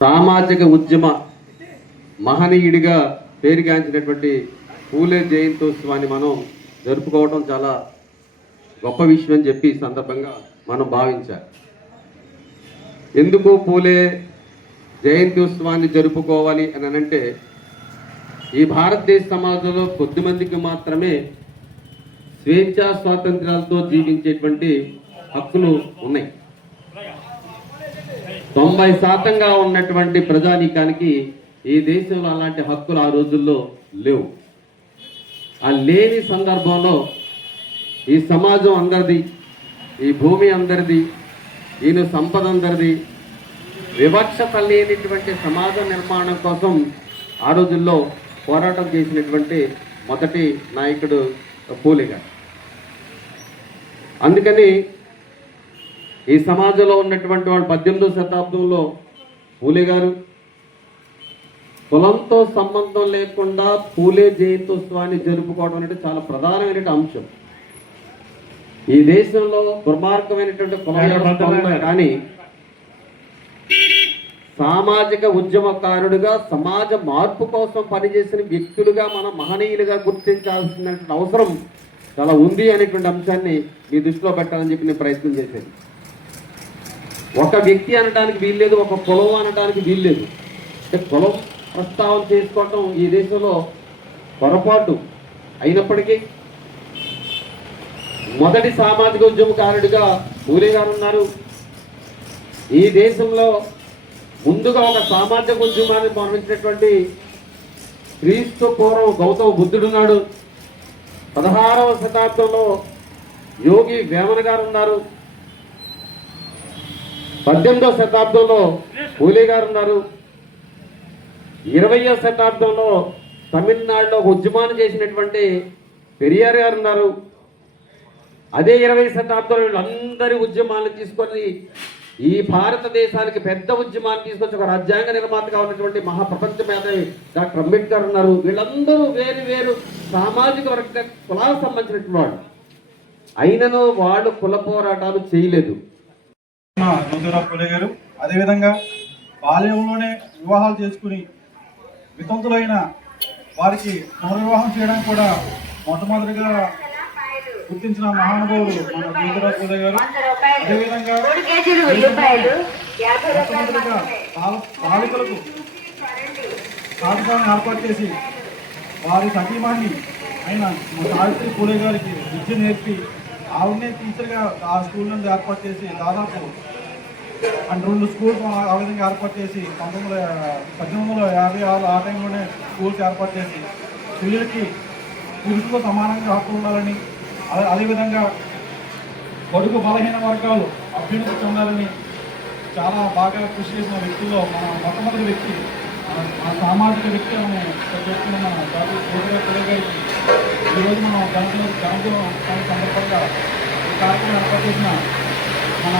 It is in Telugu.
సామాజిక ఉద్యమ మహనీయుడిగా పేరుగాంచినటువంటి పూలే జయంతోత్సవాన్ని మనం జరుపుకోవడం చాలా గొప్ప విషయం అని చెప్పి ఈ సందర్భంగా మనం భావించాలి. ఎందుకు పూలే జయంతోత్సవాన్ని జరుపుకోవాలి అని అంటే, ఈ భారతదేశ సమాజంలో కొద్దిమందికి మాత్రమే స్వేచ్ఛా స్వాతంత్ర్యాలతో జీవించేటువంటి హక్కులు ఉన్నాయి. 90% ఉన్నటువంటి ప్రజానీకానికి ఈ దేశంలో అలాంటి హక్కులు ఆ రోజుల్లో లేవు. ఆ లేని సందర్భంలో ఈ సమాజం అందరిది, ఈ భూమి అందరిది, ఈయన సంపద అందరిది, వివక్షత లేనిటువంటి సమాజ నిర్మాణం కోసం ఆ రోజుల్లో పోరాటం చేసినటువంటి మొదటి నాయకుడు పూలే గారు. అందుకని ఈ సమాజంలో ఉన్నటువంటి వాళ్ళు 18వ శతాబ్దంలో పూలే గారు కులంతో సంబంధం లేకుండా పూలే జయంతోత్సవాన్ని జరుపుకోవడం అనేది చాలా ప్రధానమైన అంశం. ఈ దేశంలో దుర్మార్గమైనటువంటి కుల కానీ సామాజిక ఉద్యమకారుడుగా సమాజ మార్పు కోసం పనిచేసిన వ్యక్తులుగా మనం మహనీయులుగా గుర్తించాల్సిన అవసరం చాలా ఉంది అనేటువంటి అంశాన్ని మీ దృష్టిలో పెట్టాలని చెప్పి నేను ప్రయత్నం చేశాను. ఒక వ్యక్తి అనడానికి వీల్లేదు, ఒక కులం అనడానికి వీల్లేదు. అంటే కులం ప్రస్తావన చేసుకోవటం ఈ దేశంలో పొరపాటు అయినప్పటికీ మొదటి సామాజిక ఉద్యమకారుడిగా పూలే గారు ఉన్నారు. ఈ దేశంలో ముందుగా ఒక సామాజిక ఉద్యమాన్ని ప్రారంభించినటువంటి క్రీస్తు పూర్వం గౌతమ బుద్ధుడున్నాడు. 16వ శతాబ్దంలో యోగి వేమన గారు ఉన్నారు. 18వ శతాబ్దంలో పూలే గారు ఉన్నారు. 20వ శతాబ్దంలో తమిళనాడులో ఉద్యమాన్ని చేసినటువంటి పెరియార్ గారు ఉన్నారు. అదే 20వ శతాబ్దంలో వీళ్ళందరి ఉద్యమాలను తీసుకొని ఈ భారతదేశానికి పెద్ద ఉద్యమాన్ని తీసుకొచ్చి ఒక రాజ్యాంగ నిర్మాతగా ఉన్నటువంటి మహాప్రపంచ మేధావి డాక్టర్ అంబేద్కర్ ఉన్నారు. వీళ్ళందరూ వేరు వేరు సామాజిక వర్గ కులాలకు సంబంధించినటువంటి వాళ్ళు అయినను వాళ్ళు కుల పోరాటాలు చేయలేదు. జ్యోతిరావు పూలే గారు అదేవిధంగా బాల్యంలోనే వివాహాలు చేసుకుని వితంతులైన వారికి పునర్వివాహం చేయడానికి కూడా మొట్టమొదటిగా గుర్తించిన మహానుభావులు మన జ్యోతిరావు పూలే గారు. అదేవిధంగా మొట్టమొదటిగా బాలికలకు పాఠశాలను ఏర్పాటు చేసి వారి సతీమణి అయిన సావిత్రి పూలే గారికి విద్య నేర్పి ఆవిడనే టీచర్గా ఆ స్కూల్ నుంచి ఏర్పాటు చేసి దాదాపు 2 స్కూల్స్ ఆ విధంగా ఏర్పాటు చేసి 1856 ఆ టైంలోనే స్కూల్స్ ఏర్పాటు చేసి స్త్రీలకి పురుషులతో సమానంగా హక్కు ఉండాలని, అదేవిధంగా పొడుగు బలహీన వర్గాలు అభ్యున్నతి చెందాలని చాలా బాగా కృషి చేసిన వ్యక్తుల్లో మన మొట్టమొదటి వ్యక్తి, మన సామాజిక వ్యక్తి అని చెప్తున్న మన డాక్టర్ జ్యోతిరావు పూలే గారికి ఈరోజు మనం జనదినం సందర్భంగా ఈ కార్యక్రమం ఏర్పాటు చేసిన మన